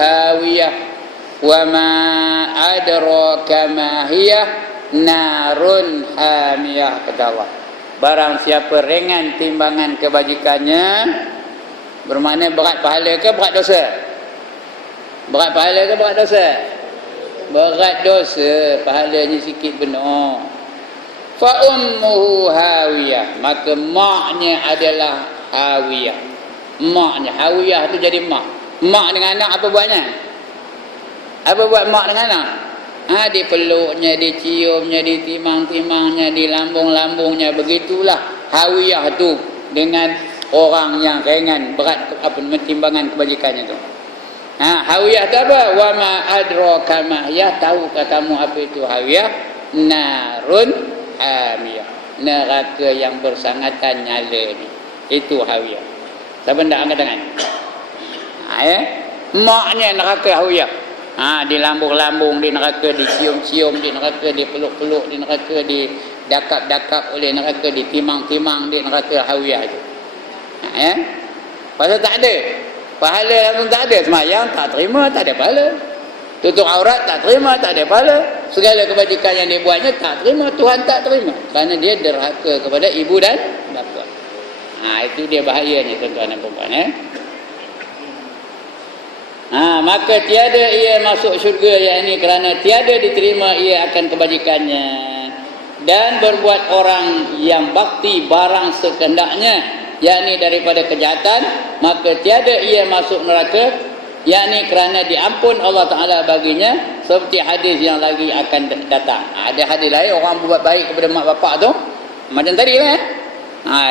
hawiyah wa ma adraka ma hiya narun hamiyah, kata Allah. Barang siapa ringan timbangan kebajikannya, bermakna berat pahala ke berat dosa? Berat pahala ke berat dosa? Berat dosa, pahalanya sikit benar. Fa ummuhu hawiyah, maka maknya adalah hawiyah. Maknya hawiyah tu jadi mak. Mak dengan anak apa buatnya? Apa buat mak dengan anak? Dipeluknya, diciumnya, ditimang-timangnya, dilambung-lambungnya. Begitulah hawiyah tu dengan orang yang ringan berat timbangan kebajikannya tu. Hawiyah tu apa? Wa ma adraka ma hiya, tahukah kamu apa itu hawiyah? Narun hamiyah, neraka yang bersangatan nyala ni. Itu hawiyah. Siapa nak angkat tangan? Maknya neraka hawiyah. Di lambung-lambung di neraka, dicium-cium di neraka, dipeluk-peluk di neraka, didakap-dakap oleh neraka, ditimang-timang di neraka hawiyah itu. Pasal tak ada pahala, langsung tak ada. Semayang tak terima, tak ada pahala. Tutup aurat tak terima, tak ada pahala. Segala kebajikan yang dia buatnya tak terima, Tuhan tak terima, kerana dia derhaka kepada ibu dan bapa. Itu dia bahayanya, tuan-tuan dan puan-puan. Maka tiada ia masuk syurga, yakni kerana tiada diterima ia akan kebajikannya, dan berbuat orang yang bakti barang sekendaknya, yakni daripada kejahatan, maka tiada ia masuk neraka, yakni kerana diampun Allah Ta'ala baginya, seperti hadis yang lagi akan datang. Ada hadis lain, orang buat baik kepada mak bapak tu macam tadi lah.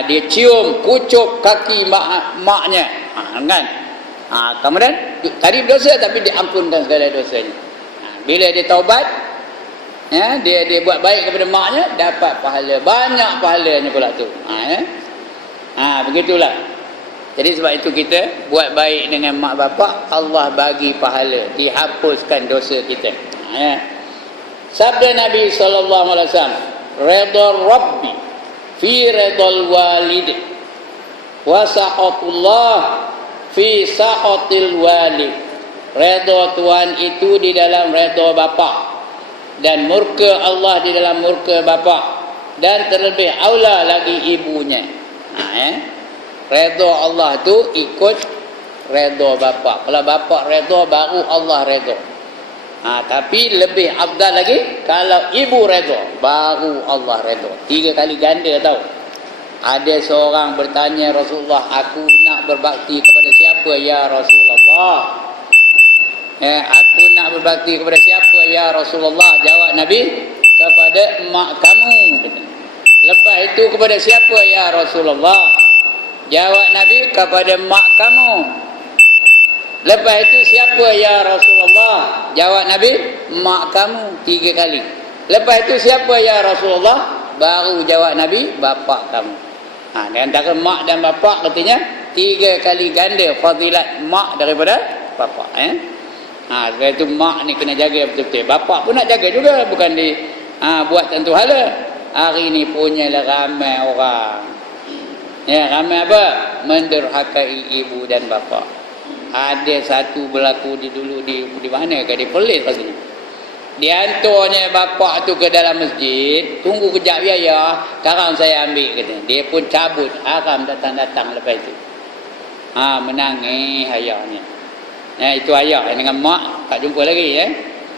Dia cium, kucup kaki maknya, kan? Kemudian tadi berdosa tapi diampunkan segala dosanya. Bila dia taubat, dia buat baik kepada maknya, dapat pahala, banyak pahalanya pula tu. Begitulah. Jadi sebab itu kita buat baik dengan mak bapak, Allah bagi pahala, dihapuskan dosa kita. Sabda Nabi SAW, redha Rabbi fi redhal walid wa sa'atullah fi sa'atil walid. Redha Tuhan itu di dalam redha bapa, dan murka Allah di dalam murka bapa, dan terlebih aula lagi ibunya. Redha Allah tu ikut redha bapa. Kalau bapa redha, baru Allah redha. Tapi lebih afdal lagi kalau ibu redha, baru Allah redha. 3 kali ganda tau. Ada seorang bertanya Rasulullah, aku nak berbakti kepada siapa ya Rasulullah? Aku nak berbakti kepada siapa ya Rasulullah? Jawab Nabi, kepada mak kamu. Lepas itu kepada siapa ya Rasulullah? Jawab Nabi, kepada mak kamu. Lepas itu siapa ya Rasulullah? Jawab Nabi, mak kamu. 3 kali. Lepas itu siapa ya Rasulullah? Baru jawab Nabi, bapa kamu. Di antara mak dan bapa katanya 3 kali ganda fadilat mak daripada bapa. Sebab itu mak ni kena jaga betul-betul. Bapa pun nak jaga juga, bukan buat tentu hala. Hari ni punyalah ramai orang. Ramai apa? Menderhakai ibu dan bapa. Ada satu berlaku dulu di mana ke, di Perlis rasanya. Dia hantarnya bapak tu ke dalam masjid, tunggu kejap ya, sekarang saya ambil katanya. Dia pun cabut, haram datang-datang lepas itu. Menangis ayahnya. Itu ayah dengan mak tak jumpa lagi.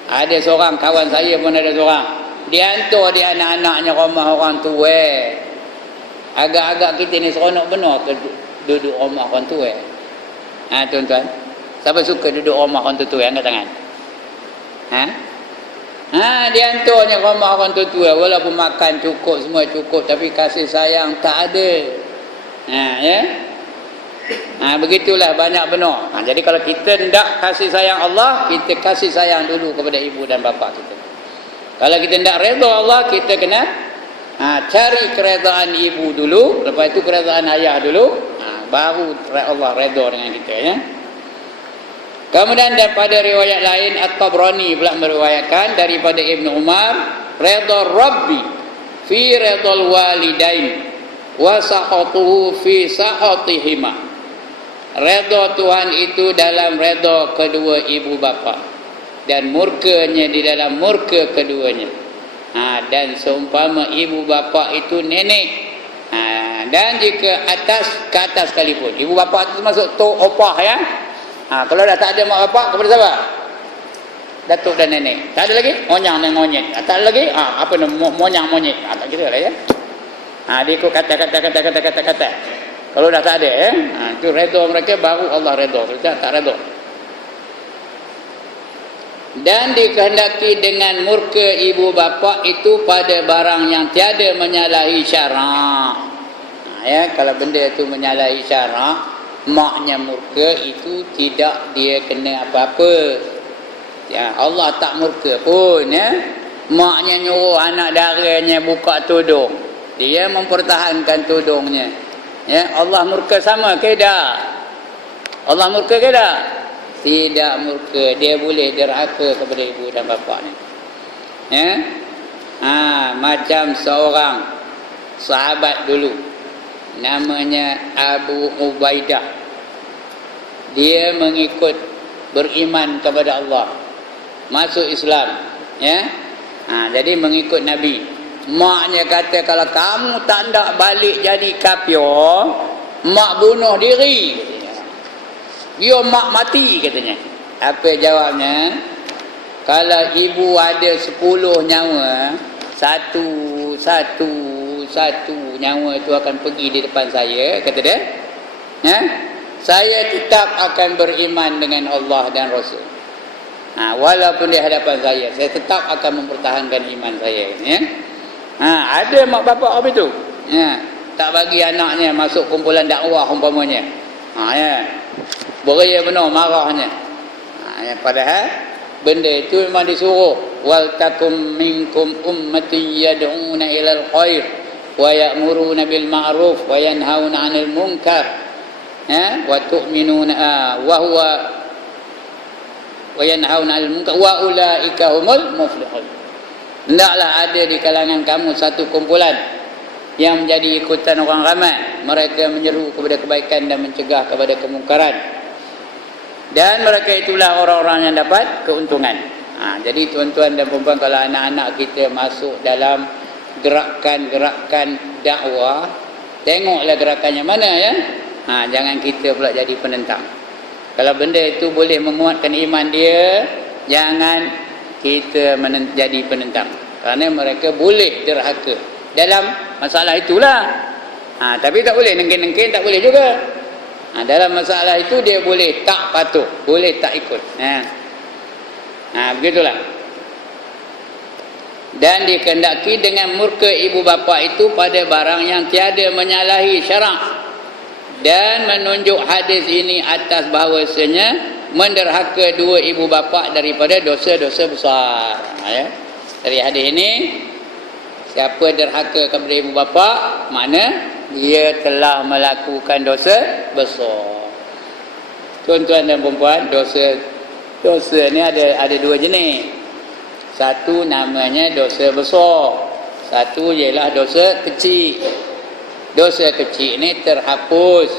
Ada seorang kawan saya pun ada seorang, dia hantar dia anak-anaknya rumah orang tua. Agak-agak kita ni seronok benar ke duduk rumah orang tua? Tuan-tuan, siapa suka duduk rumah orang tua? Angkat tangan. Dia hantarnya rumah orang tua, walaupun makan cukup, semua cukup, tapi kasih sayang tak ada. Begitulah banyak benar. Jadi kalau kita tidak kasih sayang Allah, kita kasih sayang dulu kepada ibu dan bapa kita. Kalau kita tidak redha Allah, kita kena cari keredaan ibu dulu, lepas itu keredaan ayah dulu, baru Allah redha dengan kita. Kemudian daripada riwayat lain, At-Tabrani pula meriwayatkan daripada Ibn Umar, redha Rabbi fi redhal walidain wa sa'atuhu fi sa'atihima. Redha Tuhan itu dalam redha kedua ibu bapa dan murkanya di dalam murka keduanya. Dan seumpama ibu bapa itu nenek, dan jika ke atas sekalipun, ibu bapa itu masuk tok opah ya. Kalau dah tak ada mak bapak, kepada siapa? Datuk dan nenek. Tak ada lagi? Monyang dan monyet. Tak ada lagi? Apa nama? Monyang monyet. Tak kira lah ya. Dia ikut kata. Kalau dah tak ada itu redha mereka, baru Allah redha. Kalau tak redha. Dan dikehendaki dengan murka ibu bapa itu pada barang yang tiada menyalahi syarak. Kalau benda itu menyalahi syarak, maknya murka itu tidak dia kena apa-apa. Allah tak murka pun maknya nyuruh anak darahnya buka tudung, dia mempertahankan tudungnya. Allah murka sama ke tak? Allah murka ke tak? Tidak murka. Dia boleh derhaka kepada ibu dan bapa ni. Macam seorang sahabat dulu, namanya Abu Ubaidah. Dia mengikut, beriman kepada Allah, masuk Islam. Jadi mengikut Nabi. Maknya kata, kalau kamu tak nak balik jadi kafir, mak bunuh diri. Biar mak mati katanya. Apa jawabnya? Kalau ibu ada 10 nyawa, satu nyawa itu akan pergi di depan saya, kata dia. Saya tetap akan beriman dengan Allah dan Rasul. Walaupun di hadapan saya tetap akan mempertahankan iman saya. Ada mak bapak apa itu? Tak bagi anaknya masuk kumpulan dakwah umpamanya. Beria benar marahnya. Padahal benda itu memang disuruh. Wal takum minkum ummati yad'una ilal khair wa ya'muruna bil ma'ruf wa yanhauna 'anil munkar. Wa tu'minuna wa huwa wa yanhauna 'anil munkar wa ulaika humul muflihun. Hendaklah ada di kalangan kamu satu kumpulan yang menjadi ikutan orang ramai. Mereka menyeru kepada kebaikan dan mencegah kepada kemungkaran. Dan mereka itulah orang-orang yang dapat keuntungan. Jadi tuan-tuan dan puan-puan, kalau anak-anak kita masuk dalam gerakan-gerakan dakwah, tengoklah gerakannya mana ya. Jangan kita pula jadi penentang. Kalau benda itu boleh menguatkan iman dia, jangan kita jadi penentang. Kerana mereka boleh derhaka dalam masalah itulah. Tapi tak boleh nengkin-nengkin, tak boleh juga. Dalam masalah itu dia boleh tak patuh, boleh tak ikut. Begitulah. Dan dikehendaki dengan murka ibu bapa itu pada barang yang tiada menyalahi syarak. Dan menunjuk hadis ini atas bahawasanya menderhaka dua ibu bapa daripada dosa-dosa besar. Dari hadis ini, siapa derhaka kepada ibu bapa, makna dia telah melakukan dosa besar. Tuan-tuan dan puan-puan, dosa ni ada dua jenis. Satu namanya dosa besar, satu ialah dosa kecil. Dosa kecil ni terhapus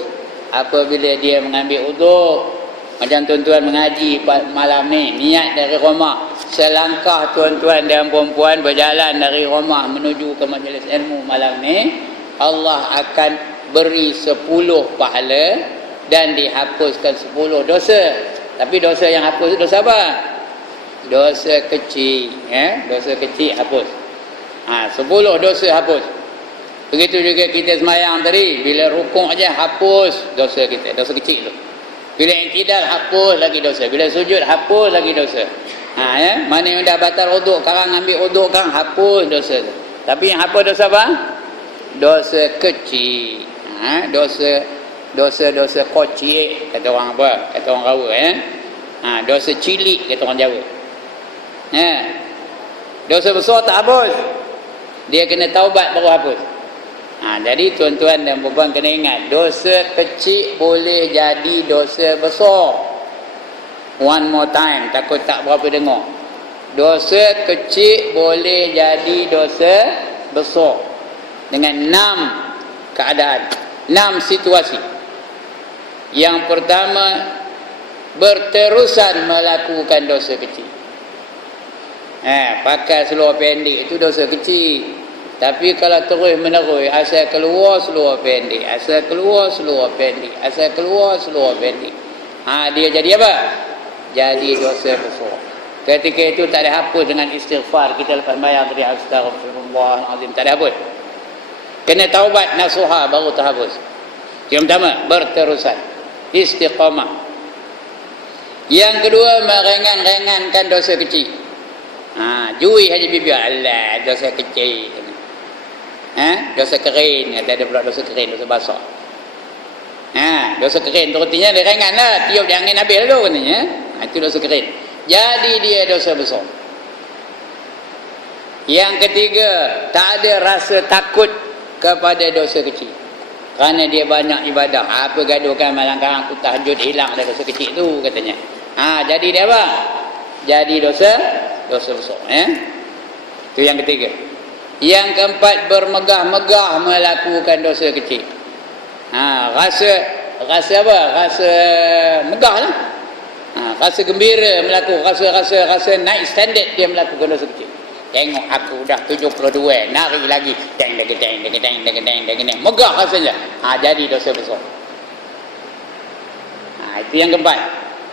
apabila dia mengambil uduk. Macam tuan-tuan mengaji malam ni, niat dari rumah, selangkah tuan-tuan dan puan-puan berjalan dari rumah menuju ke majlis ilmu malam ni, Allah akan beri 10 pahala dan dihapuskan 10 dosa. Tapi dosa yang hapus dosa apa? Dosa kecil. Dosa kecil hapus. 10 dosa hapus. Begitu juga kita semayang tadi, bila rukuk aja hapus dosa kita, dosa kecil tu. Bila i'tidal hapus lagi dosa, bila sujud hapus lagi dosa. Mana yang dah batal uduk, sekarang ambil uduk sekarang, hapus dosa tu. Tapi yang hapus dosa apa? Dosa kecil. Dosa kocik kata orang apa? Kata orang Jawa dosa cilik kata orang Jawa. Dosa besar tak hapus. Dia kena taubat baru hapus. Jadi tuan-tuan dan puan-puan kena ingat, dosa kecil boleh jadi dosa besar. One more time, takut tak berapa dengar. Dosa kecil boleh jadi dosa besar dengan 6 keadaan, 6 situasi. Yang pertama, berterusan melakukan dosa kecil. Pakai seluar pendek itu dosa kecil. Tapi kalau terus menerus, asal keluar seluar pendek, asal keluar seluar pendek, asal keluar seluar pendek, dia jadi apa? Jadi dosa besar. Ketika itu tak ada hapus dengan istighfar. Kita lepas bayar tadi, astagfirullahalazim, tak ada hapus. Kena taubat nasuha baru terhapus. Yang pertama, berterusan, istiqamah. Yang kedua, meringan-ringankan dosa kecil. Jui haji bibi, alah dosa kecil. Dosa kering, ada pula dosa kering, dosa basah. Dosa kering tu artinya dia ringan lah, tiup di angin habis tu katanya. Itu dosa kering. Jadi dia dosa besar. Yang ketiga, tak ada rasa takut kepada dosa kecil. Kerana dia banyak ibadah. Apa gaduhkan malam sekarang aku tahajud, hilang dah dosa kecil tu katanya. Jadi dia apa? Jadi dosa besar. Itu yang ketiga. Yang keempat, bermegah-megah melakukan dosa kecil. Rasa apa? Rasa megah lah. Rasa gembira melakukan, rasa naik standard dia melakukan dosa kecil. Tengok aku dah 72, nari lagi. Deng. Megah rasanya. Jadi dosa besar. Itu yang keempat.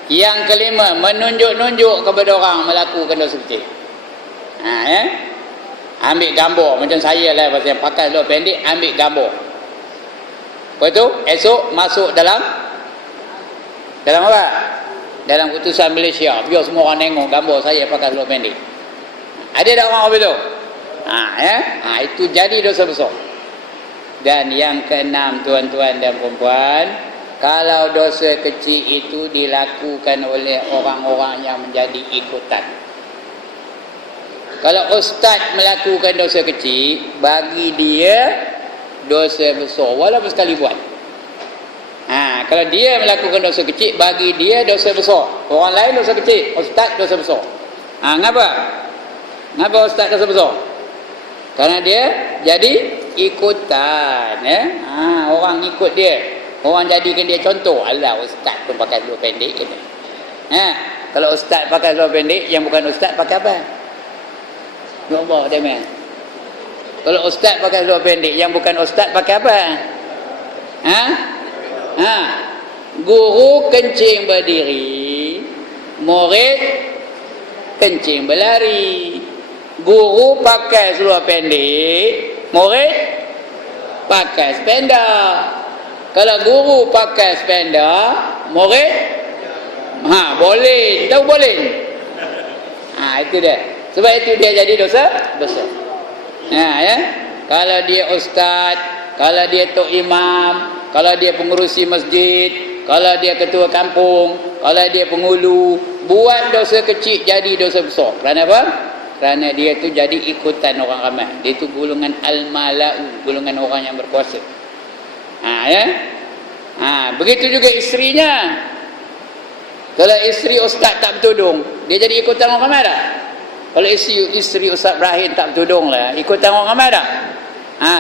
Yang kelima, menunjuk-nunjuk kepada orang melakukan dosa kecil. Ambil gambar macam saya lah, pasal pakai seluar pendek, ambil gambar. Lepas tu esok masuk dalam apa? Dalam utusan Malaysia, biar semua orang tengok gambar saya pakai seluar pendek. Ada tak orang apa tu? Itu jadi dosa besar. Dan yang keenam, tuan-tuan dan perempuan, kalau dosa kecil itu dilakukan oleh orang-orang yang menjadi ikutan. Kalau ustaz melakukan dosa kecil, bagi dia dosa besar walaupun sekali buat. Kalau dia melakukan dosa kecil, bagi dia dosa besar. Orang lain dosa kecil, ustaz dosa besar. Ngapa ustaz dosa besar? Karena dia jadi ikutan. Orang ikut dia, orang jadikan dia contoh. Alah, ustaz pun pakai seluar pendek kata. Kalau ustaz pakai seluar pendek, yang bukan ustaz pakai apa? Ya Allah, demian. Kalau ustaz pakai seluar pendek, yang bukan ustaz pakai apa? Guru kencing berdiri, murid kencing berlari. Guru pakai seluar pendek, murid pakai sependek. Kalau guru pakai sependek, murid boleh, tahu boleh. Itu dia. Sebab itu dia jadi dosa besar. Kalau dia ustaz, kalau dia tok imam, kalau dia pengurusi masjid, kalau dia ketua kampung, kalau dia pengulu, buat dosa kecil jadi dosa besar. Kerana apa? Kerana dia tu jadi ikutan orang ramai. Dia tu golongan al-mala'u, golongan orang yang berkuasa. Begitu juga isterinya. Kalau isteri ustaz tak bertudung, dia jadi ikutan orang ramai dah. Kalau isteri Ustaz Ibrahim tak bertudung lah, ikutan orang ramai dah.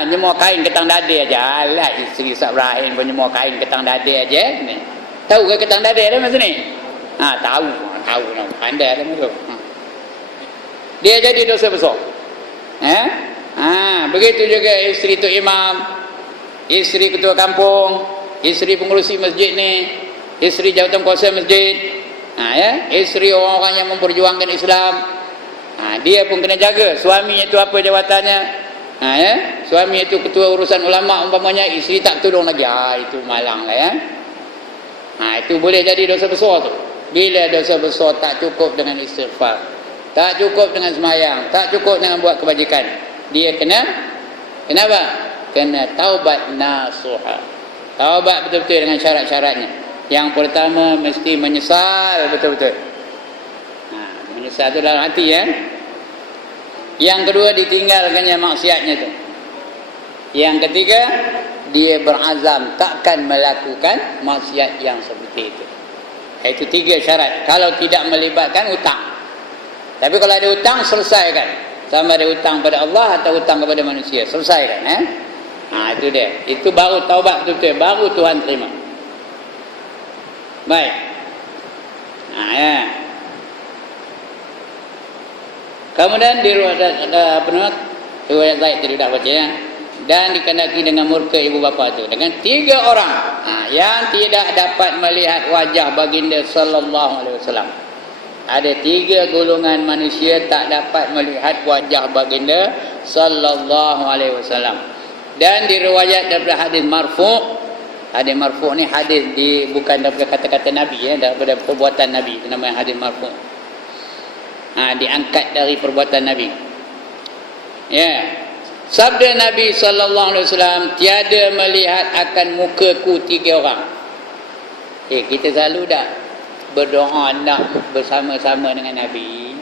Nyemua kain ketang dada aja. Alah, isteri Ustaz Ibrahim pun nyemua kain ketang dada aja. Tahu ke ketang dada dia macam ni? Tahu pandai dah tu. Dia jadi dosa besar. Begitu juga isteri tu imam, isteri ketua kampung, isteri pengurusi masjid ni, isteri jawatan kuasa masjid, isteri orang-orang yang memperjuangkan Islam. Dia pun kena jaga. Suami itu apa jawatannya? Suami itu ketua urusan ulama umpamanya, isteri tak tolong lagi. Itu malang lah itu boleh jadi dosa besar tu. Bila dosa besar tak cukup dengan istighfar, tak cukup dengan semayang, tak cukup dengan buat kebajikan, dia kenapa? Kena taubat nasuha. Taubat betul-betul dengan syarat-syaratnya. Yang pertama, mesti menyesal betul-betul. Menyesal tu dalam hati Yang kedua, ditinggalkannya maksiatnya tu. Yang ketiga, dia berazam takkan melakukan maksiat yang seperti itu. Itu 3 syarat. Kalau tidak melibatkan hutang. Tapi kalau ada hutang, selesaikan. Sama ada hutang pada Allah atau hutang kepada manusia, selesaikan. Itu dia. Itu baru taubat betul-betul, baru Tuhan terima. Baik. Ya. Kemudian di riwayat Zaid tadi dah baca ya. Dan dikendaki dengan murka ibu bapa itu dengan 3 orang yang tidak dapat melihat wajah baginda sallallahu alaihi wasallam. Ada 3 golongan manusia tak dapat melihat wajah baginda sallallahu alaihi wasallam. Dan diriwayat daripada hadis marfu'. Hadis marfu' ni hadis bukan daripada kata-kata Nabi ya, daripada perbuatan Nabi. Itu namanya hadis marfu'. Diangkat dari perbuatan Nabi. Ya. Sabda Nabi sallallahu alaihi wasallam, tiada melihat akan mukaku 3 orang. Kita selalu dah berdoa nak bersama-sama dengan Nabi.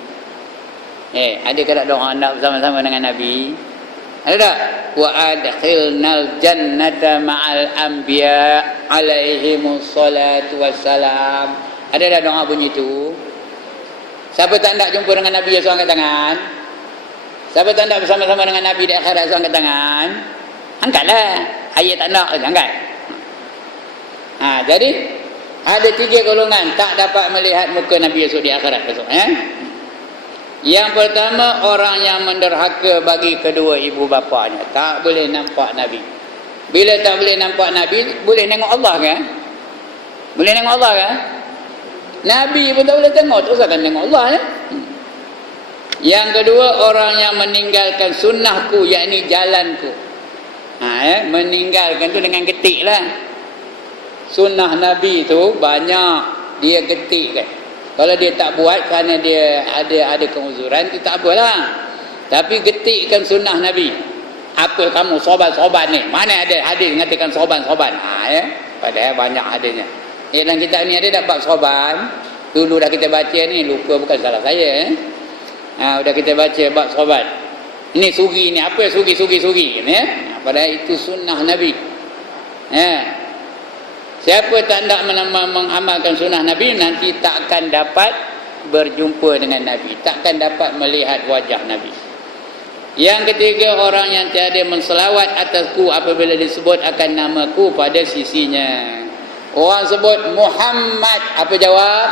Ada ke tak doa nak bersama-sama dengan Nabi? Ada tak? Wa adkhilnal jannata ma'al anbiya alaihimus salatu wassalam. Ada tak doa bunyi tu? Siapa tak nak jumpa dengan Nabi, so angkat tangan. Siapa tak nak bersama-sama dengan Nabi di akhirat, so angkat tangan. Angkatlah. Ayat tak nak, angkat. Jadi ada 3 golongan tak dapat melihat muka Nabi esok di akhirat besok. Yang pertama, orang yang menderhaka bagi kedua ibu bapanya. Tak boleh nampak Nabi. Bila tak boleh nampak Nabi, boleh tengok Allah kan? Boleh tengok Allah kan? Nabi pun tak boleh tengok, terus akan tengok Allah ya? Yang kedua, orang yang meninggalkan sunnahku, yakni jalanku. Meninggalkan tu dengan getik lah. Sunnah Nabi tu banyak dia getik kan. Kalau dia tak buat kerana dia ada keuzuran, itu tak apalah. Tapi getikkan sunnah Nabi. Apa kamu soban-soban ni? Mana ada hadis mengatakan soban-soban? Padahal banyak hadisnya. Dalam kitab ni ada dapat soban. Dulu dah kita baca ni, lupa bukan salah saya. Udah kita baca bab soban. Ini sugi ni, apa sugi padahal itu sunnah Nabi. Siapa tak nak mengamalkan sunnah Nabi, nanti tak akan dapat berjumpa dengan Nabi, tak akan dapat melihat wajah Nabi. Yang ketiga, orang yang tiada menselawat atasku apabila disebut akan namaku pada sisinya. Orang sebut Muhammad, apa jawab?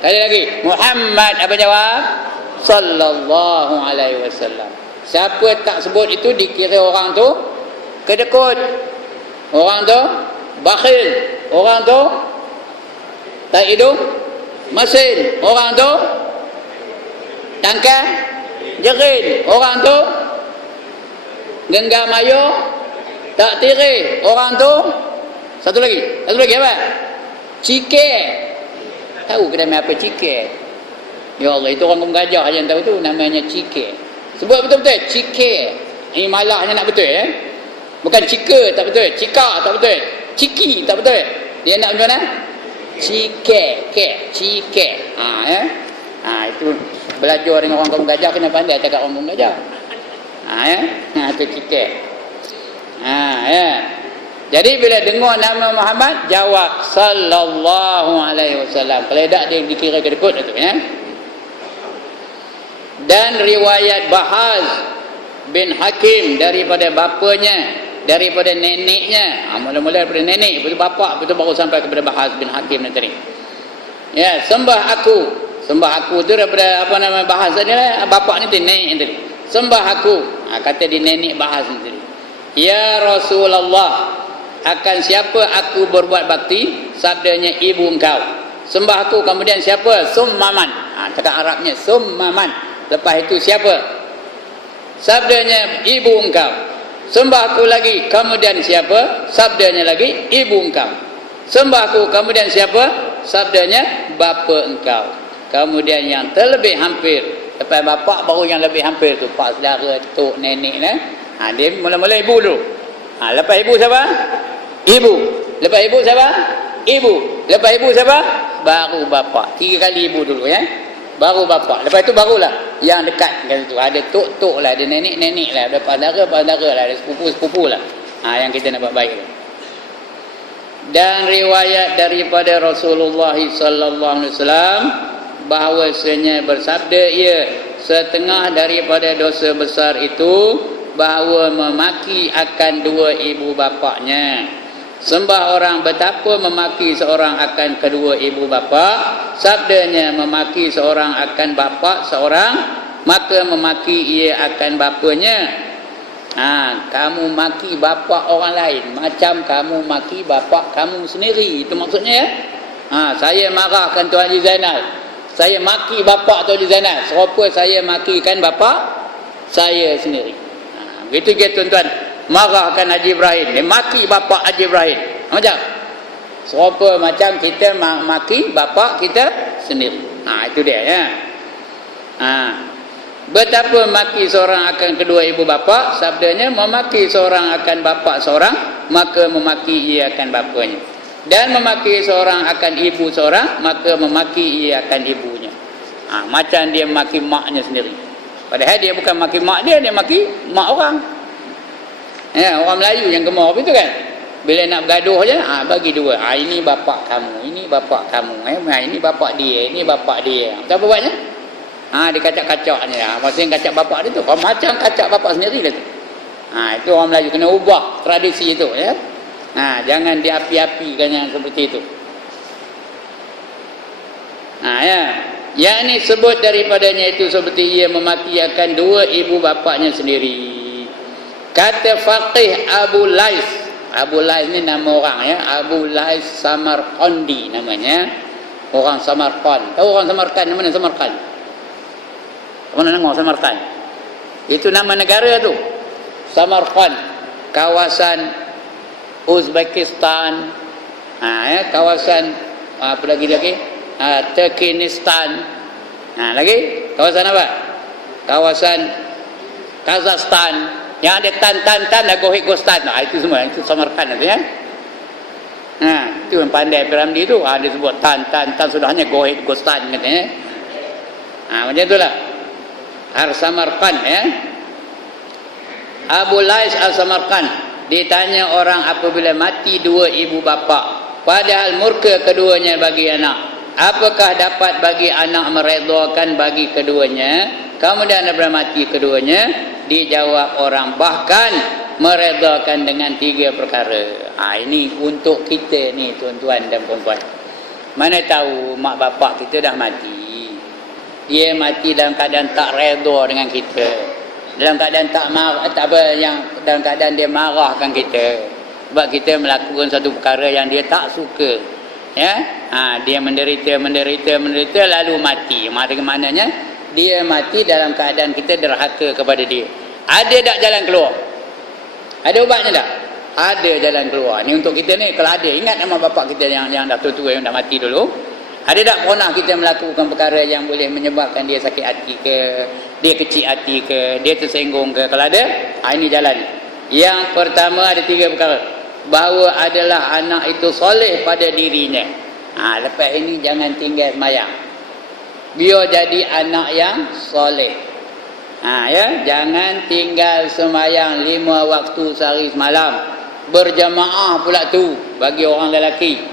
Kali lagi, Muhammad, apa jawab? Sallallahu alaihi wasallam. Siapa tak sebut itu dikira orang tu kedekut, orang tu bakhil, orang tu tak hidung mesin, orang tu tangkah jerin, orang tu genggam ayu tak tiri, orang tu satu lagi apa? Cike. Tahu ke nama apa cike? Ya Allah, itu orang Kampung Gajah yang tahu tu, namanya cike. Sebut betul-betul cike. Ini malahnya nak betul ya. Bukan cika tak betul, cika tak betul, ciki tak betul. Dia nak macam mana? Cike. Itu belajar dengan orang Kampung Gajah, kena pandai cakap orang Kampung Gajah. Itu cike. Jadi bila dengar nama Muhammad, jawab sallallahu alaihi wasallam. Kalau tak, dia dikira kedekut itu ya. Dan riwayat Bahaz bin Hakim daripada bapanya, daripada neneknya. Mula-mula daripada nenek, betul bapa, betul baru sampai kepada Bahaz bin Hakim nanti. Ya, sembah aku tu daripada apa nama Bahaz tadi lah, bapa ni nenek tadi. Sembah aku, kata di nenek Bahaz ni tadi. Ya Rasulullah, akan siapa aku berbuat bakti? Sabdanya ibu engkau. Sembah aku, kemudian siapa? Summaman. Cakap Arabnya summaman. Lepas itu siapa? Sabdanya ibu engkau. Sembah aku lagi, kemudian siapa? Sabdanya lagi ibu engkau. Sembah aku, kemudian siapa? Sabdanya bapa engkau. Kemudian yang terlebih hampir, lepas bapa baru yang lebih hampir tu, pak saudara, tok, nenek lah. Dia mula-mula ibu dulu. Lepas ibu siapa? Ibu. Lepas ibu siapa? Ibu. Lepas ibu siapa? Baru bapa. 3 kali ibu dulu ya. Baru bapa. Lepas itu barulah yang dekat kan tu. Ada tok-tok lah, ada nenek-nenek lah, ada paudara lah, ada sepupu-sepupu lah. Yang kita nak buat baik. Dan riwayat daripada Rasulullah sallallahu alaihi wasallam bahawasanya bersabda ia, setengah daripada dosa besar itu bahawa memaki akan 2 ibu bapaknya. Sembah orang betapa memaki seorang akan kedua ibu bapa. Sabdanya memaki seorang akan bapa seorang, maka memaki ia akan bapanya. Kamu maki bapa orang lain macam kamu maki bapa kamu sendiri. Itu maksudnya ya. Saya marahkan Tuan Haji Zainal, saya maki bapa Tuan Haji Zainal serupa saya makikan bapa saya sendiri. Begitu je tuan-tuan. Marahkan Haji Ibrahim, dia maki bapa Haji Ibrahim. Macam serupa macam kita maki bapa kita sendiri. Itu dia ya. Betapa maki seorang akan kedua ibu bapa, sabdanya memaki seorang akan bapa seorang, maka memaki ia akan bapanya. Dan memaki seorang akan ibu seorang, maka memaki ia akan ibunya. Macam dia maki maknya sendiri. Padahal dia bukan maki mak dia maki mak orang. Ya, orang Melayu yang gemar begitu kan. Bila nak bergaduh je, bagi dua. Ini bapak kamu, ini bapak kamu. Ini bapak dia, ini bapak dia. Apa buatnya? Dia kacak-kacaknya. Maksudnya kacak bapak dia tu. Macam kacak bapak sendiri dia tu. Itu orang Melayu kena ubah tradisi itu ya. Jangan diapi-apikan yang seperti itu. Ya. Yang ini sebut daripadanya itu seperti ia memaki akan dua ibu bapaknya sendiri. Kata faqih Abu Lais. Abu Lais ni nama orang ya. Abu Lais Samarqandi namanya. Orang Samarkand. Tahu orang Samarkand mana Samarkand? Mana nama Samarkand? Itu nama negara tu. Samarkand. Kawasan Uzbekistan. Ya, kawasan apa lagi? Turkmenistan. Lagi kawasan apa? Kawasan Kazakhstan. Yang ada tan Lagohikostan. Itu semua itu Samarkand tu ya. Itu yang pandai Piramdi tu. Dia sebut tan sudahnya Gohikostan katanya. Macam itulah. Samarkand ya. Abu Lais Al-Samarkand ditanya orang apabila mati dua ibu bapa padahal murka keduanya bagi anak, apakah dapat bagi anak meredhakan bagi keduanya? Kemudian apabila mati keduanya, dijawab orang bahkan meredhakan dengan 3 perkara. Ini untuk kita ni tuan-tuan dan puan-puan. Mana tahu mak bapak kita dah mati. Dia mati dalam keadaan tak redha dengan kita. Dalam keadaan dalam keadaan dia marahkan kita. Sebab kita melakukan satu perkara yang dia tak suka. Ya? Dia menderita lalu mati. Maknanya dia mati dalam keadaan kita derhaka kepada dia. Ada tak jalan keluar? Ada ubatnya tak? Ada jalan keluar. Ni untuk kita ni kalau ada, ingat nama bapak kita yang dah tua-tua, yang dah mati dulu. Ada tak pernah kita melakukan perkara yang boleh menyebabkan dia sakit hati ke, dia kecil hati ke, dia tersenggung ke? Kalau ada, ini jalan. Yang pertama ada 3 perkara. Bahawa adalah anak itu soleh pada dirinya. Lepas ini jangan tinggal semayang. Biar jadi anak yang soleh. Ya, jangan tinggal semayang 5 waktu sehari semalam. Berjamaah pula tu bagi orang lelaki.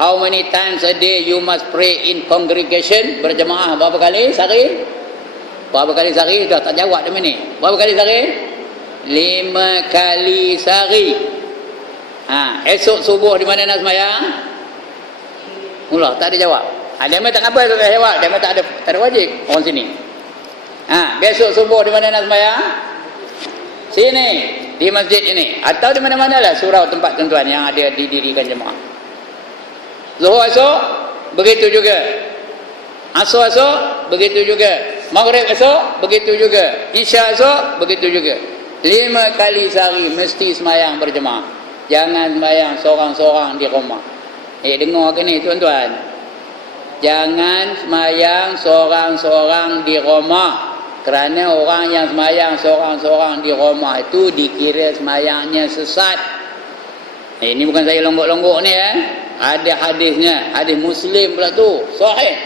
How many times a day you must pray in congregation? Berjamaah berapa kali sehari? Berapa kali sehari? Dah tak jawab dia ni. Berapa kali sehari? 5 kali sehari. Esok subuh di mana nak semayang? Mula tak ada jawab. Dia memang tak apa tak ada jawab. Dia memang tak ada wajib orang sini. Besok subuh di mana nak semayang? Sini, di masjid ini atau di mana-mana lah surau tempat tuan-tuan yang ada didirikan jemaah. Zuhur esok begitu juga. Asar esok begitu juga. Maghrib esok begitu juga. Isya esok begitu juga. 5 kali sehari mesti semayang berjemaah. Jangan semayang seorang-seorang di rumah. Dengar ke ni tuan-tuan? Jangan semayang seorang-seorang di rumah. Kerana orang yang semayang seorang-seorang di rumah itu dikira semayangnya sesat. Ini bukan saya longgok-longgok ni Ada hadisnya, hadis Muslim pula tu, sahih.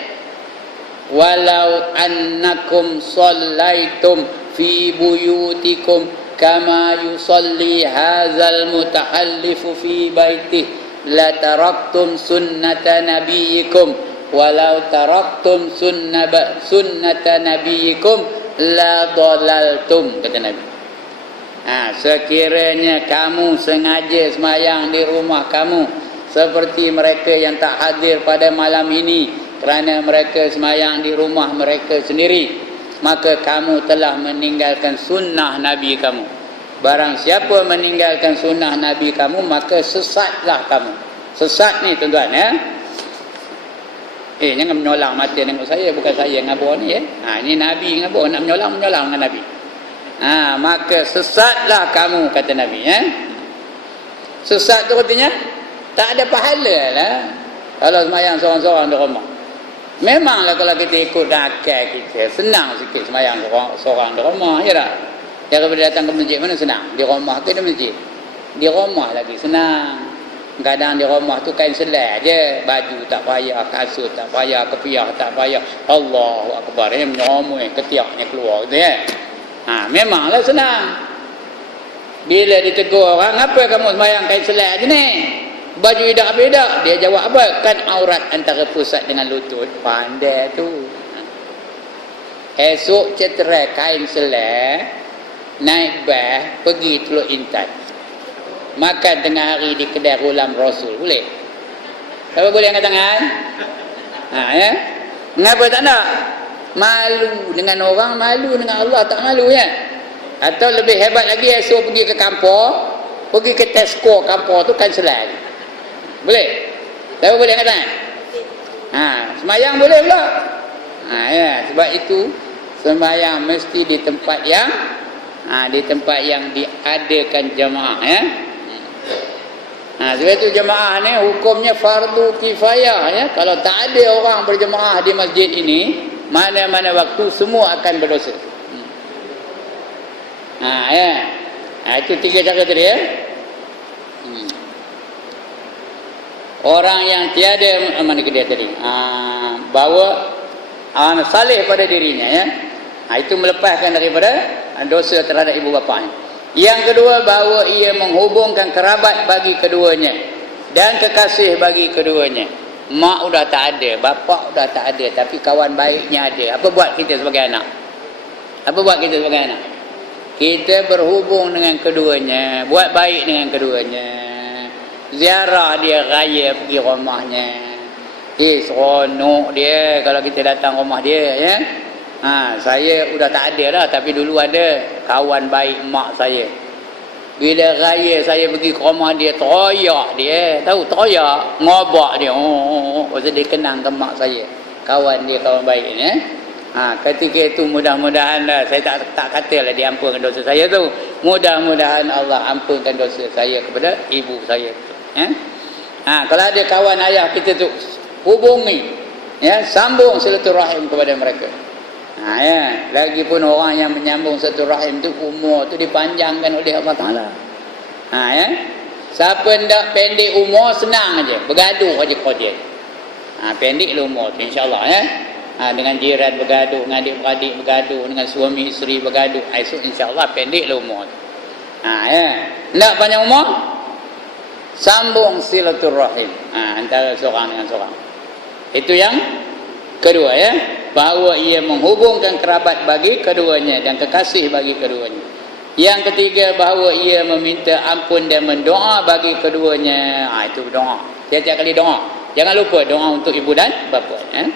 Walau annakum sallaitum fi buyutikum kama yusalli hadzal mutahallifu fi baitih la taraktum sunnata nabiyikum walau taraktum sunnata nabiyikum la dhalaltum, kata Nabi. Sekiranya kamu sengaja semayang di rumah kamu seperti mereka yang tak hadir pada malam ini kerana mereka semayang di rumah mereka sendiri, maka kamu telah meninggalkan sunnah Nabi kamu. Barang siapa meninggalkan sunnah Nabi kamu, maka sesatlah kamu. Sesat ni tuan-tuan, ya. Jangan menyolang mata tengok saya, bukan saya ngabur ni, ya. Ni Nabi ngabur, nak menyolang dengan Nabi. Maka sesatlah kamu, kata Nabi, ya. Sesat tu artinya tak ada pahala lah kalau semayang seorang-seorang di rumah. Memanglah kalau kita ikut akal kita, senang sikit semayang seorang di rumah, ya tak? Daripada datang ke masjid, mana senang? Di rumah ke di masjid? Di rumah lagi senang. Kadang di rumah tu kain selai je, baju tak payah, kasut tak payah, kepiah tak payah. Allahu Akbar, ini menyomoi ketiaknya keluar gitu, ya. Memanglah senang. Bila ditegur orang, apa kamu semayang kain selai je ni? Baju idak-idak. Dia jawab apa? Kan aurat antara pusat dengan lutut. Pandai tu. Esok cetera kain selai, naik bas, pergi Teluk Intan, makan tengah hari di kedai Rulam Rasul. Boleh? Siapa boleh angkat tangan? Ya? Mengapa tak nak? Malu dengan orang, malu dengan Allah, tak malu, ya? Atau lebih hebat lagi, esok pergi ke kampung, pergi ke Tesco kampung tu kan selai. Boleh? Siapa boleh angkat tangan? Semayang boleh pula. Ya, sebab itu sembahyang mesti di tempat yang diadakan jemaah, ya. Sebab itu jemaah ni hukumnya fardu kifayah, ya. Kalau tak ada orang berjemaah di masjid ini, mana-mana waktu semua akan berdosa. Ya. Itu 3 cara tadi, ya. Orang yang tiada, mana ke dia tadi? Bawa salih pada dirinya, ya. Itu melepaskan daripada dosa terhadap ibu bapanya. Yang kedua, bahawa ia menghubungkan kerabat bagi keduanya dan kekasih bagi keduanya. Mak sudah tak ada, bapak sudah tak ada, tapi kawan baiknya ada. Apa buat kita sebagai anak? Apa buat kita sebagai anak? Kita berhubung dengan keduanya, buat baik dengan keduanya. Ziarah dia, raya pergi rumahnya. Seronok dia kalau kita datang rumah dia, ya. Saya sudah tak ada dah, tapi dulu ada kawan baik mak saya. Bila raya saya pergi ke rumah dia, teroyak dia. Tahu teroyak? Ngobak dia. Pasal dia kenang ke mak saya. Kawan dia, kawan baik ni, ya. Ketika itu mudah-mudahan lah, saya tak katalah diampunkan dosa saya tu. Mudah-mudahan Allah ampunkan dosa saya kepada ibu saya. Ya? Kalau ada kawan ayah kita tu, hubungi, ya, sambung silaturahim kepada mereka. Ya, lagipun orang yang menyambung silaturahim tu umur tu dipanjangkan oleh Allah Taala. Ya. Siapa ndak pendek umur, senang aja, bergaduh aja kerja. Pendek umur tu insya-Allah, ya. Dengan jiran bergaduh, dengan adik-beradik bergaduh, dengan suami isteri bergaduh, esok insya-Allah pendek umur. Ya. Ndak panjang umur, sambung silaturahim antara seorang dengan seorang. Itu yang kedua, ya, bahawa ia menghubungkan kerabat bagi keduanya dan kekasih bagi keduanya. Yang ketiga, bahawa ia meminta ampun dan mendoa bagi keduanya. Itu doa. Setiap kali doa, jangan lupa doa untuk ibu dan bapa, ya.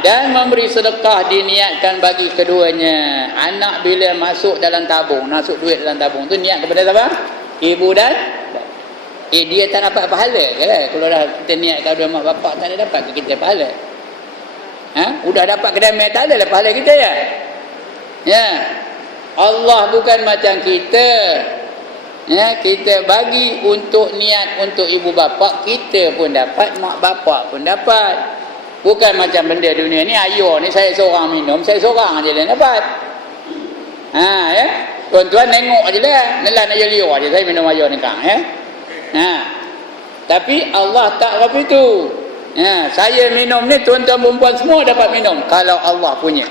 Dan memberi sedekah diniatkan bagi keduanya. Anak bila masuk dalam tabung, masuk duit dalam tabung tu niat kepada siapa? Ibu dan dia tak dapat pahala ke? Kalau dah kita niat kepada mak bapak, tak ada dapat ke kita pahala? Udah dapat kedamaian, tak ada lah pahala kita, ya. Ya. Allah bukan macam kita. Ya, kita bagi untuk niat untuk ibu bapa, kita pun dapat, mak bapak pun dapat. Bukan macam benda dunia ni, ayo ni saya seorang minum, saya seorang aja yang dapat. Ya. Tuan-tuan tengok aje lah, nelan aja liur aja saya minum air ni kang, ya. Tapi Allah tak apa itu. Saya minum ni, tuan-tuan perempuan semua dapat minum kalau Allah punya.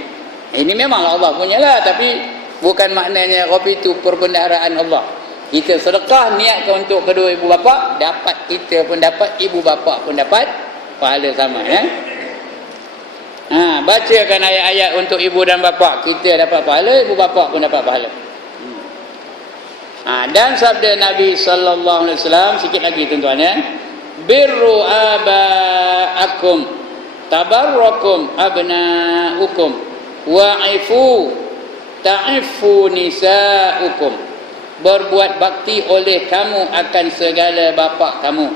Ini memanglah Allah punya lah, tapi bukan maknanya kopi itu perbendaharaan Allah. Kita sedekah niatkan untuk kedua ibu bapa, dapat, kita pun dapat, ibu bapa pun dapat pahala sama, ya. Bacakan ayat-ayat untuk ibu dan bapa, kita dapat pahala, ibu bapa pun dapat pahala. Dan sabda Nabi sallallahu alaihi wasallam sikit lagi tuan-tuan ya. Birru abaakum tabarrakum abnaukum wa'ifu ta'ifu nisaukum. Berbuat bakti oleh kamu akan segala bapa kamu.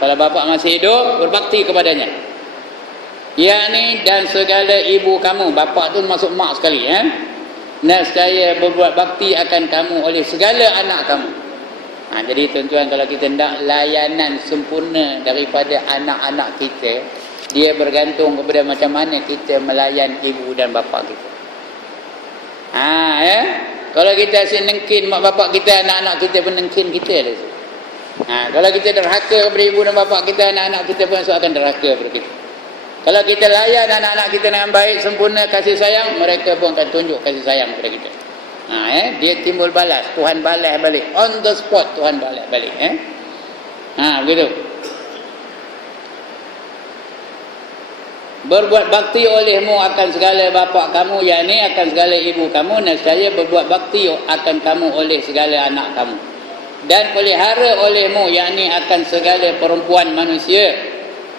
Kalau bapa masih hidup, berbakti kepadanya. Yakni dan segala ibu kamu. Bapa tu masuk mak sekali ya. Nescaya berbuat bakti akan kamu oleh segala anak kamu. Jadi tuan-tuan, kalau kita nak layanan sempurna daripada anak-anak kita, dia bergantung kepada macam mana kita melayan ibu dan bapa kita. Kalau kita asyik nengkin mak bapak kita, anak-anak kita pun nengkin kita dah. Kalau kita derhaka kepada ibu dan bapa kita, anak-anak kita pun akan derhaka kepada kita. Kalau kita layan anak-anak kita dengan baik, sempurna kasih sayang, mereka pun akan tunjuk kasih sayang kepada kita. Dia timbul balas, Tuhan balas balik. On the spot Tuhan balas balik. Begitu. Berbuat bakti olehmu akan segala bapa kamu, yakni akan segala ibu kamu, nescaya berbuat bakti akan kamu oleh segala anak kamu. Dan pelihara olehmu, yakni akan segala perempuan manusia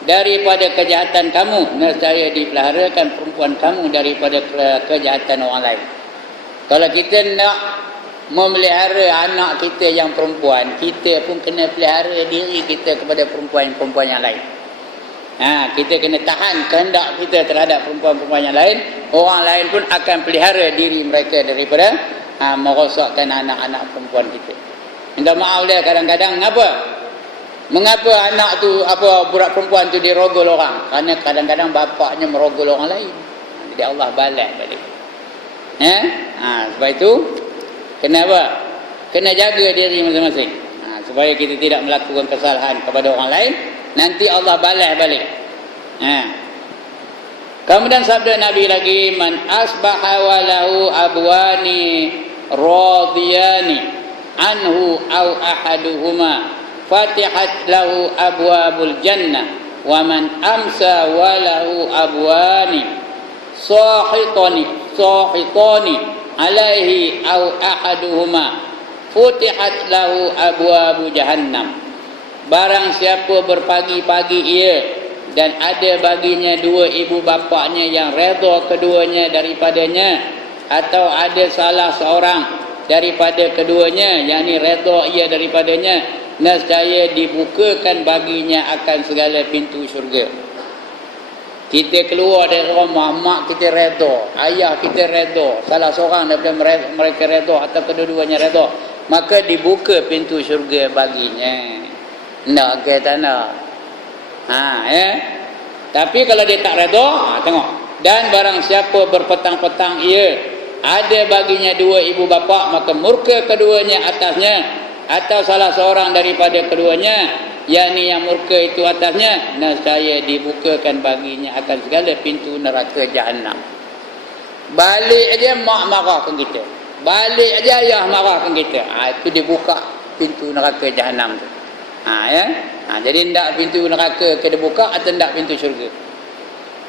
daripada kejahatan kamu, nescaya dipeliharakan perempuan kamu daripada kejahatan orang lain. Kalau kita nak memelihara anak kita yang perempuan, kita pun kena pelihara diri kita kepada perempuan-perempuan yang lain. Kita kena tahan kehendak kita terhadap perempuan-perempuan yang lain. Orang lain pun akan pelihara diri mereka daripada merosakkan anak-anak perempuan kita. Minta maaf dia kadang-kadang mengapa anak tu, budak perempuan tu dirogol orang? Kerana kadang-kadang bapaknya merogol orang lain. Jadi Allah balas balik. Sebab itu kenapa? Kena jaga diri masing-masing. Supaya kita tidak melakukan kesalahan kepada orang lain, nanti Allah balas balik. Kemudian sabda Nabi lagi, man asbaha walahu abwani radiyani anhu aw ahaduhuma fatihat lahu abwabul jannah wa man amsa walahu abwani sahitani alaihi aw ahaduhuma futihat lahu abwabu jahannam. Barang siapa berpagi-pagi ia dan ada baginya dua ibu bapaknya yang redha keduanya daripadanya, atau ada salah seorang daripada keduanya yakni redha ia daripadanya, nescaya dibukakan baginya akan segala pintu syurga. Kita keluar dari rumah, mak kita redha, ayah kita redha, salah seorang daripada mereka redha atau kedua-duanya redha, maka dibuka pintu syurga baginya. Nak ke tak nak? Tapi kalau dia tak redha, tengok. Dan barang siapa berpetang-petang ia ada baginya dua ibu bapa, maka murka keduanya atasnya, atau salah seorang daripada keduanya, yakni yang murka itu atasnya, nescaya dibukakan baginya akan segala pintu neraka jahanam. Balik aja mak marahkan kita, balik aja ayah marahkan kita, itu dibuka pintu neraka jahanam tu. Jadi hendak pintu neraka ke dibuka atau hendak pintu syurga?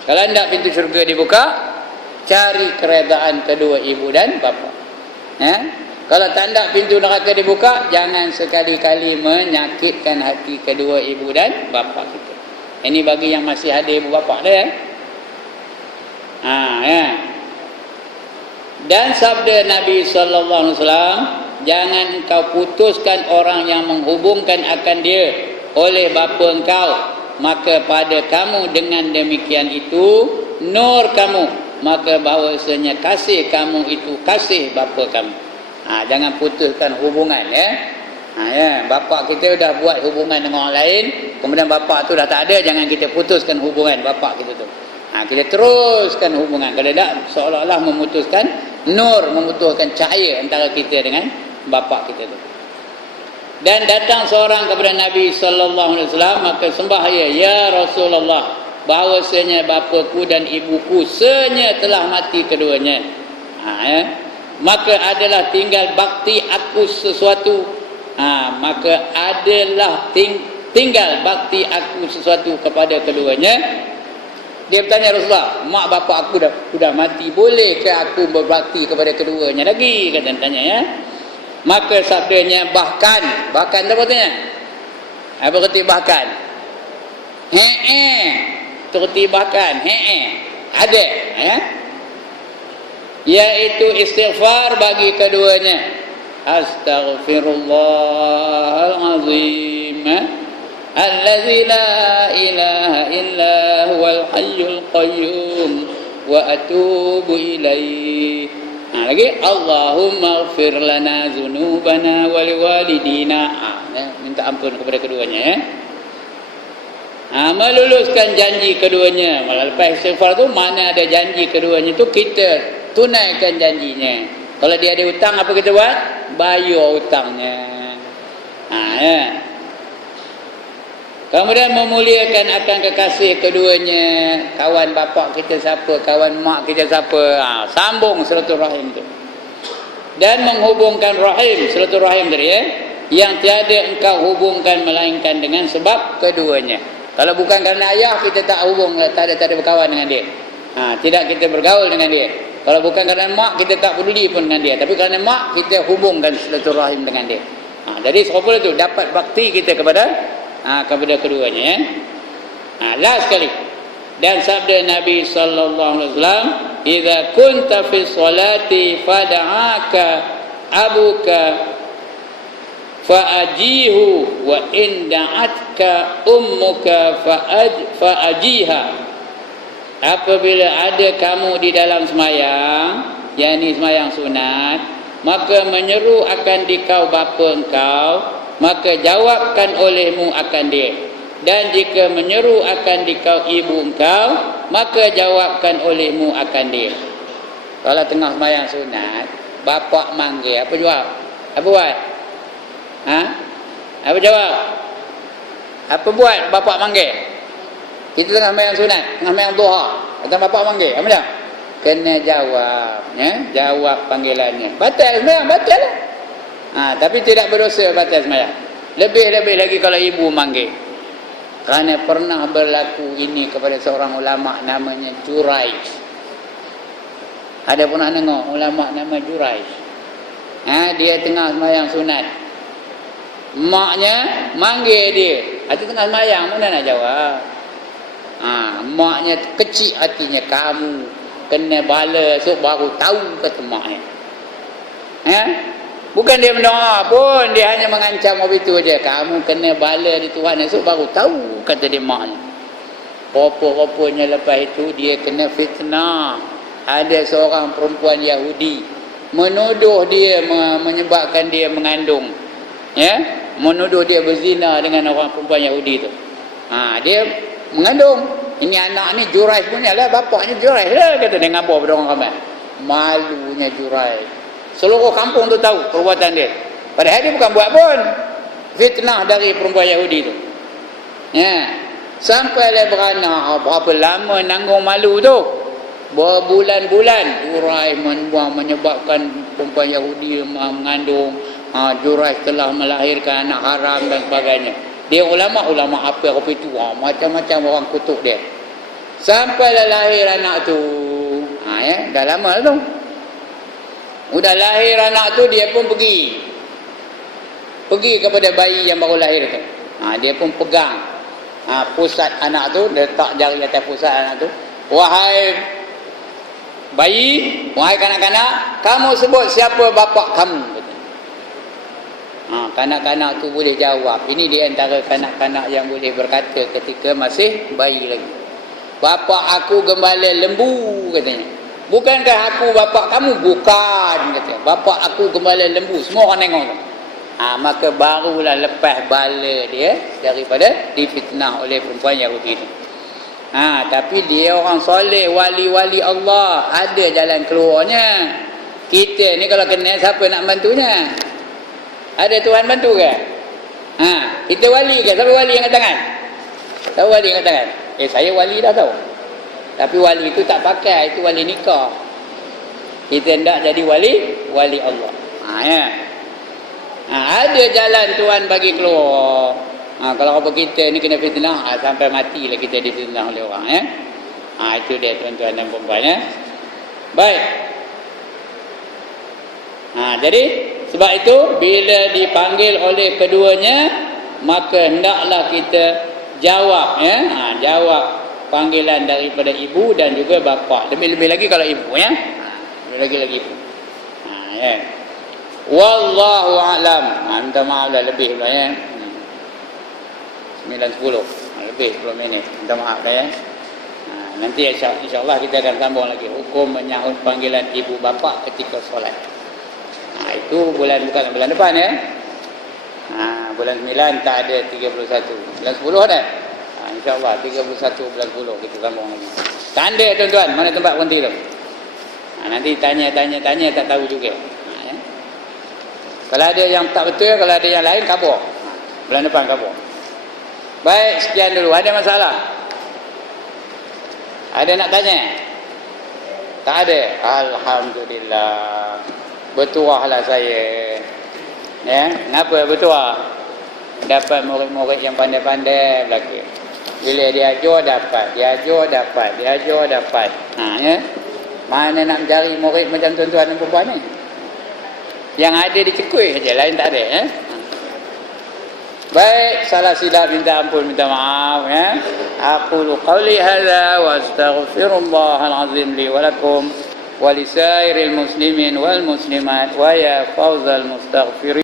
Kalau hendak pintu syurga dibuka, cari keredaan kedua ibu dan bapa. Kalau tak hendak pintu neraka dibuka, jangan sekali-kali menyakitkan hati kedua ibu dan bapa kita. Ini bagi yang masih ada ibu bapa dia. Dan sabda Nabi sallallahu alaihi wasallam, jangan engkau putuskan orang yang menghubungkan akan dia oleh bapa engkau, maka pada kamu dengan demikian itu nur kamu, maka bahawasanya kasih kamu itu kasih bapa kamu. Jangan putuskan hubungan bapa kita dah buat hubungan dengan orang lain, kemudian bapa tu dah tak ada, jangan kita putuskan hubungan bapa kita tu. Kita teruskan hubungan. Kalau tak, seolah-olah memutuskan nur, memutuskan cahaya antara kita dengan bapa kita tu. Dan datang seorang kepada Nabi sallallahu alaihi wasallam, maka sembah ya Rasulullah, bahawasanya bapaku dan ibuku senyata telah mati keduanya. Maka adalah tinggal bakti aku sesuatu. Maka adalah tinggal bakti aku sesuatu kepada keduanya. Dia bertanya Rasulullah, mak bapak aku dah mati, boleh ke aku berbakti kepada keduanya lagi? Kata tanya Maka sabdanya bahkan apa artinya? Apa arti bahkan? Itu arti bahkan. Ada, ya. Yaitu istighfar bagi keduanya. Astaghfirullahalazim allazi la ilaha illa huwal hayyul qayyum wa atubu ilaihi. Lagi Allahumma ighfir lana dzunubana wa liwalidina. Minta ampun kepada keduanya, ya. Meluluskan janji keduanya. Lepas istighfar tu mana ada janji keduanya tu kita tunaikan janjinya. Kalau dia ada hutang apa kita buat? Bayar hutangnya. Ya. Kemudian memuliakan akan kekasih keduanya. Kawan bapak kita siapa, kawan mak kita siapa. Sambung silaturahim tu. Dan menghubungkan rahim, silaturahim tadi, ya. Yang tiada engkau hubungkan melainkan dengan sebab keduanya. Kalau bukan kerana ayah, kita tak hubung, tak ada berkawan dengan dia. Tidak kita bergaul dengan dia. Kalau bukan kerana mak, kita tak peduli pun dengan dia. Tapi kerana mak, kita hubungkan silaturahim dengan dia. Jadi serupa itu dapat bakti kita kepada keduanya, ya. Last sekali. Dan sabda Nabi sallallahu alaihi wasallam, "Idza kunta fi sholati fad'aka abuka fa'ajihu wa in da'atka ummuka fa'ajiha." Apabila ada kamu di dalam semayang, yakni semayang sunat, maka menyeru akan dikau bapa engkau, maka jawabkan olehmu akan dia. Dan jika menyeru akan dikau ibu engkau, maka jawabkan olehmu akan dia. Kalau tengah semayang sunat, bapa manggil, apa jawab? Apa buat? Apa jawab? Apa buat bapak manggil? Kita tengah sembahyang sunat, tengah sembahyang duha, datang bapak manggil, apa dah? Kena jawab, ya? Jawab panggilannya. Batal sembahyang, batal lah. Tapi tidak berdosa batal sembahyang. Lebih-lebih lagi kalau ibu manggil. Kerana pernah berlaku ini kepada seorang ulama namanya Jurayj. Ada pernah dengar ulama nama Jurayj? Dia tengah sembahyang sunat. Maknya manggil dia. Hati tengah sembahyang, mana nak jawab? Maknya kecil hatinya, kamu kena bala esok baru tahu kata maknya. Bukan dia mendoa pun, dia hanya mengancam begitu aja. Kamu kena bala di Tuhan esok baru tahu kata dia maknya. Rupa-rupanya lepas itu dia kena fitnah. Ada seorang perempuan Yahudi menuduh dia, menyebabkan dia mengandung, ya, menuduh dia berzina dengan orang perempuan Yahudi tu. Dia mengandung. Ini anak ni Jurayj punya lah, bapaknya Jurayj lah, kata dia ngabur pada orang ramai. Malunya Jurayj. Seluruh kampung tu tahu perbuatan dia. Padahal dia bukan buat pun. Fitnah dari perempuan Yahudi tu. Ya. Sampailah beranak berapa lama nanggung malu tu. Berbulan-bulan Jurayj menyebabkan perempuan Yahudi mengandung. Jurayj telah melahirkan anak haram dan sebagainya. Dia ulama apa itu, macam-macam orang kutuk dia. Sampailah lahir anak tu. Ya, dah lama tu. Udah lahir anak tu, dia pun pergi kepada bayi yang baru lahir tu. Dia pun pegang pusat anak tu, letak jari atas pusat anak tu. Wahai bayi, wahai kanak-kanak, kamu sebut siapa bapa kamu? Kanak-kanak tu boleh jawab. Ini di antara kanak-kanak yang boleh berkata ketika masih bayi lagi. Bapa aku gembala lembu, katanya. Bukankah aku bapa kamu? Bukan, katanya. Bapa aku gembala lembu. Semua orang tengok tu. Maka barulah lepas bala dia daripada difitnah oleh perempuan Yahudi itu. Tapi dia orang soleh, wali-wali Allah, ada jalan keluarnya. Kita ni kalau kena, siapa nak bantunya? Ada Tuhan bantu ke? Kita wali ke? Siapa wali yang angkat tangan? Tahu wali yang angkat tangan? Saya wali dah tahu. Tapi wali itu tak pakai, itu wali nikah. Kita hendak jadi wali Allah. Ya. Ada jalan Tuhan bagi keluar. Kalau apa kita ni kena fitnah, sampai matilah kita difitnah oleh orang, ya. Itu dia tuan-tuan dan puan-puan, ya. Baik. Jadi Sebab itu bila dipanggil oleh keduanya, maka hendaklah kita jawab, ya. Jawab panggilan daripada ibu dan juga bapa. Lebih-lebih lagi kalau ibu, ya. Lebih lagi ibu. Ya. Wallahu a'lam. Minta maaf lah lebih pula, ya. 9:10. Lebih 10 minit. Minta maaf lah, ya. Nanti insyaAllah kita akan sambung lagi hukum menyahut panggilan ibu bapa ketika solat. Itu bulan depan, ya. Bulan 9 tak ada 31. Bulan 10 ada. InsyaAllah 31 bulan 10 kita sambung lagi. Tanda tuan-tuan, mana tempat berhenti tu? Nanti tanya tak tahu juga. Ya. Kalau ada yang tak betul, kalau ada yang lain kabur. Bulan depan kabur. Baik, sekian dulu. Ada masalah? Ada nak tanya? Tak ada? Alhamdulillah. Bertuahlah saya. Ya, kenapa bertuah? Dapat murid-murid yang pandai-pandai belaka. Bila dia ajar dapat, ya. Mana nak mencari murid macam tuan-tuan dan puan ni? Yang ada dicekui saja, lain tak ada, ya. Baik, salah silap minta ampun, minta maaf, ya. Aqulu qawli hadza wa astaghfirullahal azim li wa lakum wa lisairil muslimin wal muslimat wa ya fawzal mustaghfirin.